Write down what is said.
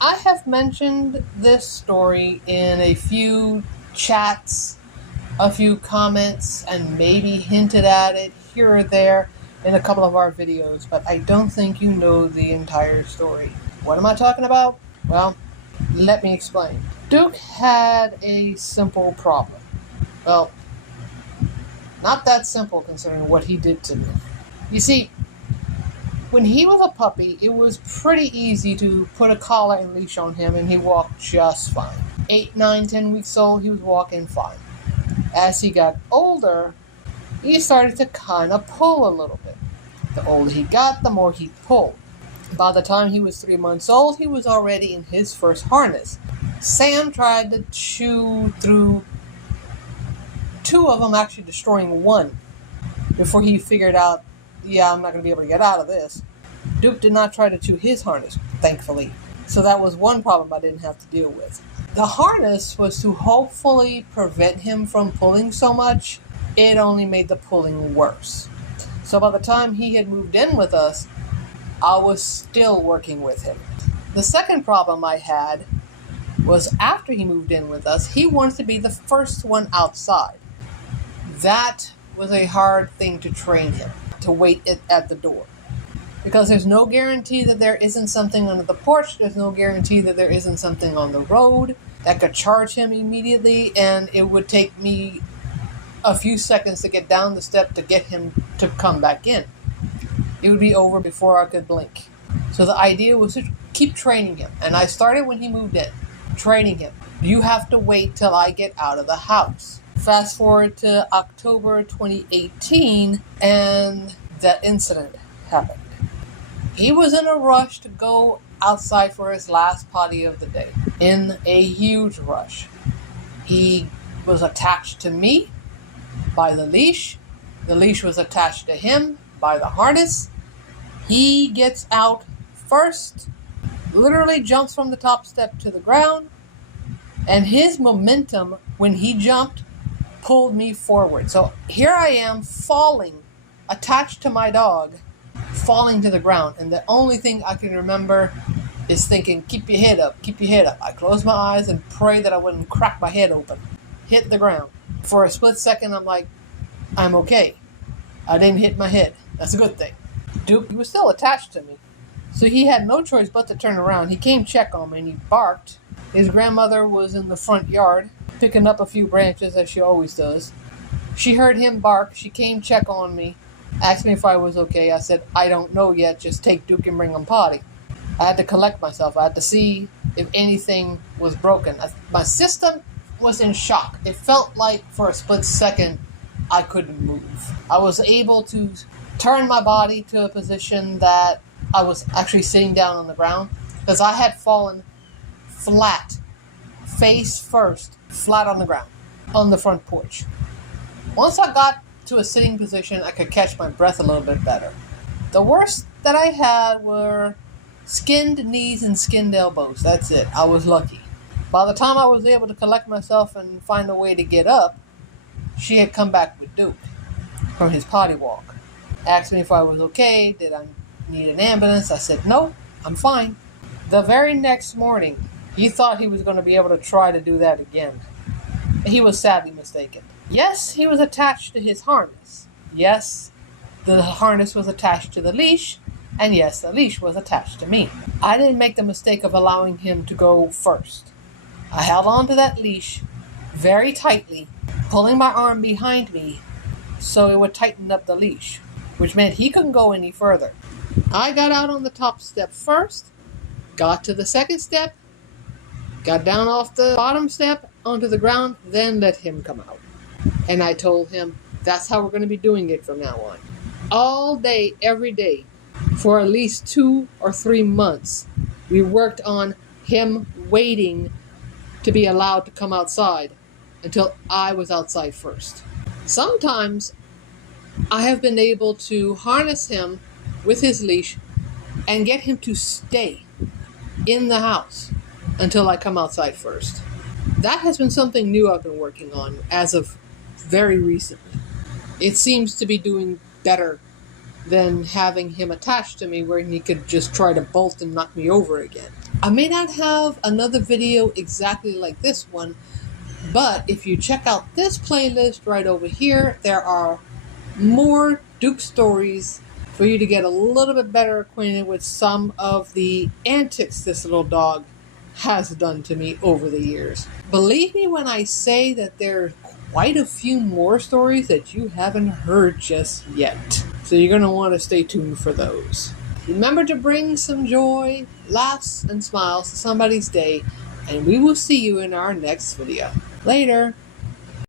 I have mentioned this story in a few chats, a few comments, and maybe hinted at it here or there in a couple of our videos, but I don't think you know the entire story. What am I talking about? Well, let me explain. Duke had a simple problem. Well, not that simple considering what he did to me. You see, when he was a puppy, it was pretty easy to put a collar and leash on him and he walked just fine. 8, 9, 10 weeks old, he was walking fine. As he got older, he started to kind of pull a little bit. The older he got, the more he pulled. By the time he was 3 months old, he was already in his first harness. Sam tried to chew through 2 of them, actually destroying 1, before he figured out, yeah, I'm not going to be able to get out of this. Duke did not try to chew his harness, thankfully. So that was one problem I didn't have to deal with. The harness was to hopefully prevent him from pulling so much. It only made the pulling worse. So by the time he had moved in with us, I was still working with him. The second problem I had was after he moved in with us, he wanted to be the first one outside. That was a hard thing to train him, to wait at the door. Because there's no guarantee that there isn't something under the porch. There's no guarantee that there isn't something on the road that could charge him immediately. And it would take me a few seconds to get down the step to get him to come back in. It would be over before I could blink. So the idea was to keep training him. And I started when he moved in, training him. You have to wait till I get out of the house. Fast forward to October 2018, and that incident happened. He was in a rush to go outside for his last potty of the day. In a huge rush. He was attached to me by the leash. The leash was attached to him by the harness. He gets out first, literally jumps from the top step to the ground, and his momentum when he jumped pulled me forward. So here I am falling, attached to my dog, falling to the ground, and the only thing I can remember is thinking, keep your head up, keep your head up. I closed my eyes and prayed that I wouldn't crack my head open. Hit the ground. For a split second, I'm like, I'm okay. I didn't hit my head. That's a good thing. Duke was still attached to me, so he had no choice but to turn around. He came check on me and he barked. His grandmother was in the front yard, picking up a few branches as she always does. She heard him bark. She came check on me, asked me if I was okay. I said, I don't know yet. Just take Duke and bring him potty. I had to collect myself. I had to see if anything was broken. My system was in shock. It felt like for a split second I couldn't move. I was able to turn my body to a position that I was actually sitting down on the ground because I had fallen flat, face first, flat on the ground, on the front porch. Once I got to a sitting position, I could catch my breath a little bit better. The worst that I had were skinned knees and skinned elbows. That's it. I was lucky. By the time I was able to collect myself and find a way to get up, she had come back with Duke from his potty walk. Asked me if I was okay. Did I need an ambulance? I said, no, I'm fine. The very next morning, he thought he was going to be able to try to do that again. He was sadly mistaken. Yes, he was attached to his harness. Yes, the harness was attached to the leash. And yes, the leash was attached to me. I didn't make the mistake of allowing him to go first. I held on to that leash very tightly, pulling my arm behind me so it would tighten up the leash, which meant he couldn't go any further. I got out on the top step first, got to the second step, got down off the bottom step onto the ground, then let him come out. And I told him, that's how we're going to be doing it from now on. All day, every day, for at least 2 or 3 months, we worked on him waiting to be allowed to come outside until I was outside first. Sometimes I have been able to harness him with his leash and get him to stay in the house until I come outside first. That has been something new I've been working on as of very recently. It seems to be doing better than having him attached to me where he could just try to bolt and knock me over again. I may not have another video exactly like this one, but if you check out this playlist right over here, there are more Duke stories for you to get a little bit better acquainted with some of the antics this little dog has done to me over the years. Believe me when I say that there are quite a few more stories that you haven't heard just yet. So you're going to want to stay tuned for those. Remember to bring some joy, laughs, and smiles to somebody's day, and we will see you in our next video. Later.